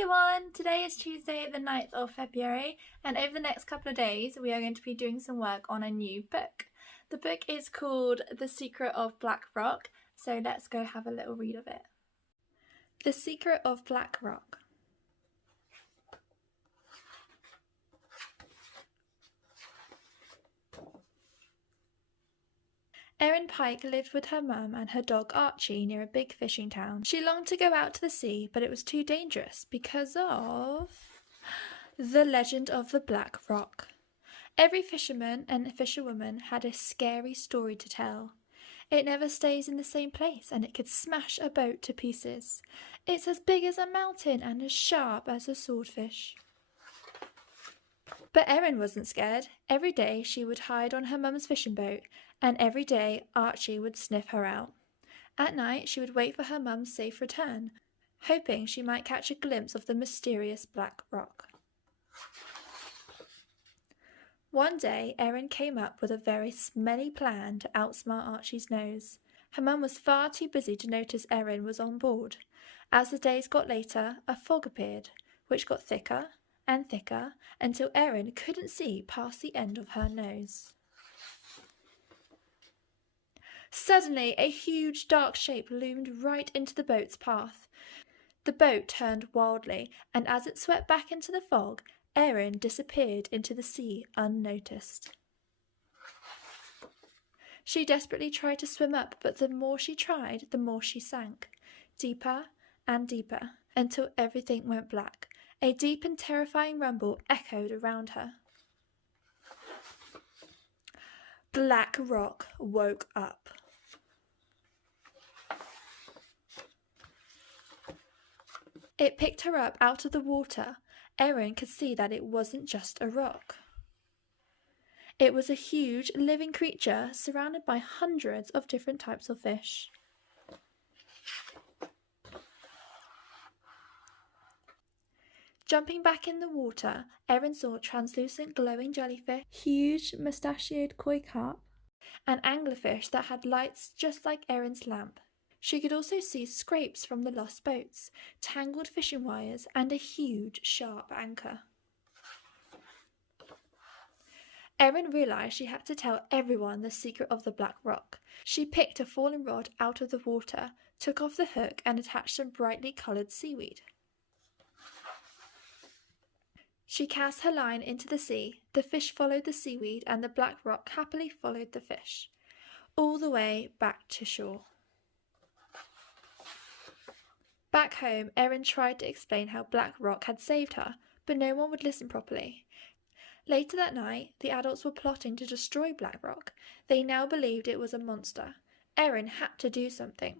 Hey everyone! Today is Tuesday the 9th of February, and over the next couple of days we are going to be doing some work on a new book. The book is called The Secret of Black Rock, so let's go have a little read of it. The Secret of Black Rock. Erin Pike lived with her mum and her dog Archie near a big fishing town. She longed to go out to the sea, but it was too dangerous because of the legend of the Black Rock. Every fisherman and fisherwoman had a scary story to tell. It never stays in the same place and it could smash a boat to pieces. It's as big as a mountain and as sharp as a swordfish. But Erin wasn't scared. Every day she would hide on her mum's fishing boat, and every day Archie would sniff her out. At night she would wait for her mum's safe return, hoping she might catch a glimpse of the mysterious Black Rock. One day Erin came up with a very smelly plan to outsmart Archie's nose. Her mum was far too busy to notice Erin was on board. As the days got later, a fog appeared, which got thicker and thicker until Erin couldn't see past the end of her nose. Suddenly, a huge dark shape loomed right into the boat's path. The boat turned wildly, and as it swept back into the fog, Erin disappeared into the sea unnoticed. She desperately tried to swim up, but the more she tried, the more she sank, deeper and deeper, until everything went black. A deep and terrifying rumble echoed around her. Black Rock woke up. It picked her up out of the water. Erin could see that it wasn't just a rock. It was a huge living creature surrounded by hundreds of different types of fish. Jumping back in the water, Erin saw translucent glowing jellyfish, huge mustachioed koi carp, and anglerfish that had lights just like Erin's lamp. She could also see scrapes from the lost boats, tangled fishing wires, and a huge sharp anchor. Erin realised she had to tell everyone the secret of the Black Rock. She picked a fallen rod out of the water, took off the hook and attached some brightly coloured seaweed. She cast her line into the sea, the fish followed the seaweed and the Black Rock happily followed the fish, all the way back to shore. Back home, Erin tried to explain how Black Rock had saved her, but no one would listen properly. Later that night, the adults were plotting to destroy Black Rock. They now believed it was a monster. Erin had to do something.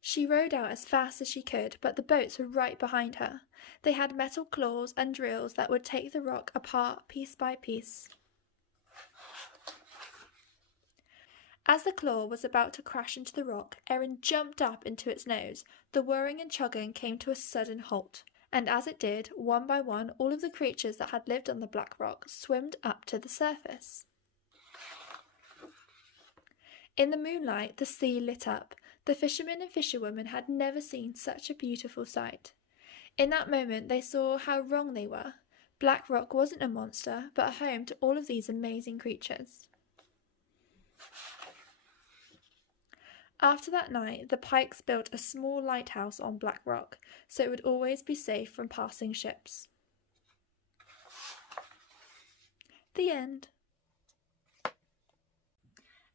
She rowed out as fast as she could, but the boats were right behind her. They had metal claws and drills that would take the rock apart piece by piece. As the claw was about to crash into the rock, Erin jumped up into its nose. The whirring and chugging came to a sudden halt, and as it did, one by one, all of the creatures that had lived on the Black Rock swam up to the surface. In the moonlight, the sea lit up. The fishermen and fisherwomen had never seen such a beautiful sight. In that moment, they saw how wrong they were. Black Rock wasn't a monster, but a home to all of these amazing creatures. After that night, the Pikes built a small lighthouse on Black Rock, so it would always be safe from passing ships. The end.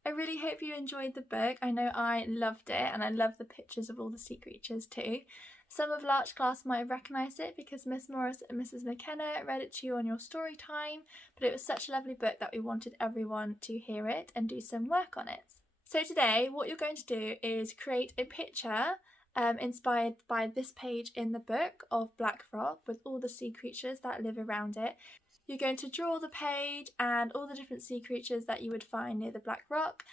I really hope you enjoyed the book. I know I loved it, and I love the pictures of all the sea creatures too. Some of Larch class might have recognised it because Miss Morris and Mrs McKenna read it to you on your story time, but it was such a lovely book that we wanted everyone to hear it and do some work on it. So today what you're going to do is create a picture inspired by this page in the book of Black Rock with all the sea creatures that live around it. You're going to draw the page and all the different sea creatures that you would find near the Black Rock.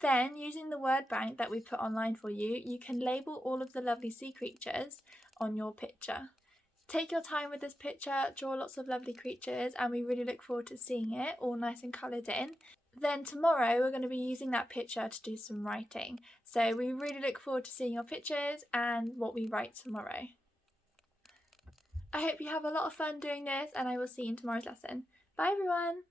Then, using the word bank that we put online for you, you can label all of the lovely sea creatures on your picture. Take your time with this picture, draw lots of lovely creatures, and we really look forward to seeing it all nice and coloured in. Then tomorrow we're going to be using that picture to do some writing. So we really look forward to seeing your pictures and what we write tomorrow. I hope you have a lot of fun doing this, and I will see you in tomorrow's lesson. Bye everyone!